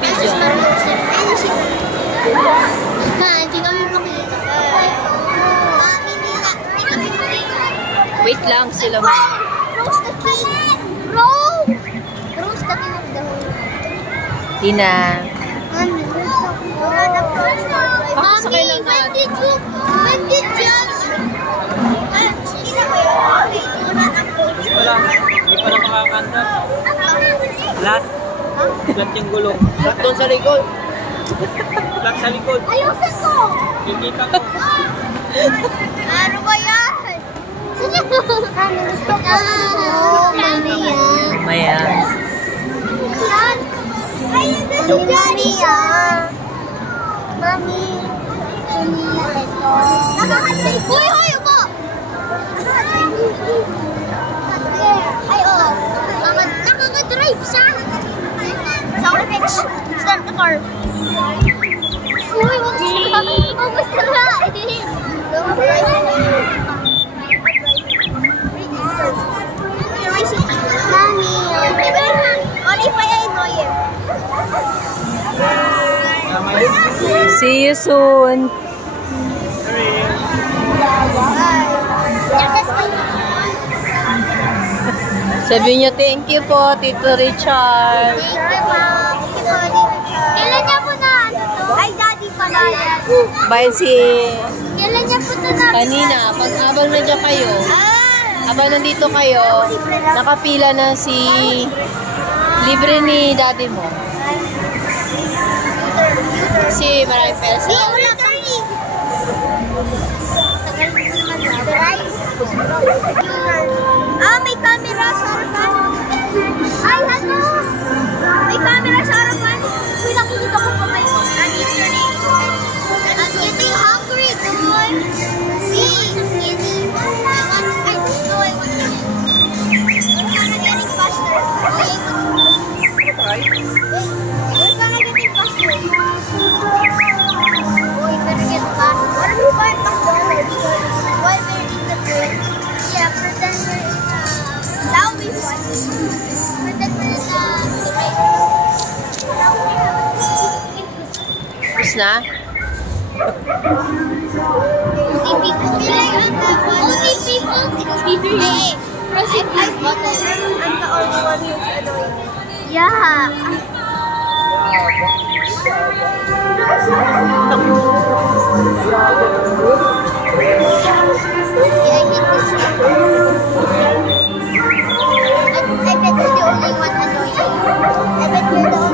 video. Hindi kami makita. Wait lang sila mo. Rose the king. Rose the king of the whole. Tina. Mommy, when did you? Hindi pa lang makakanta. Flat. Flat yung gulong. Flat doon sa likod. Flat sa likod. Ayusin ko! Kikita ko. Ano ba yan? Gusto ko. Mami yan. Maya. Ay, gusto ko. Mami yan. Mami. Ito. Nakakasay. Hoy, hoy, upo! Ay, oo. Nakaka-drive siya. Sound effects. Start the car. Uy, wag siya. Wag mo sirain. Mami. Only if I annoy him. See you soon. Sabi niya, thank you po, Tito Richard. Thank you, Mom. Kailan niya po na ano to? Ay, Daddy pala yan. Bye si... Kailan niya po to na? Kanina, pag habang nandiyan kayo, habang nandito kayo, nakapila na si... Libre ni daddy mo. Kasi maraming peso. Hindi, wala kami. May camera sa harapan. Ay, ano? May camera sa harapan. Uy, nakikita ko pa kayo. I'm getting hungry, boy. See, eating. I want to. We're gonna getting faster. We're gonna getting faster. Boy, better get fast. What if we buy McDonald's? Why we're in the train? Yeah, pretend we're in that would be fun. Pretend we're in the train. Tapos na? Only people. Hey, proceed. I'm the only one who's annoying. Yeah. I bet you're the only one annoying. I bet you're the only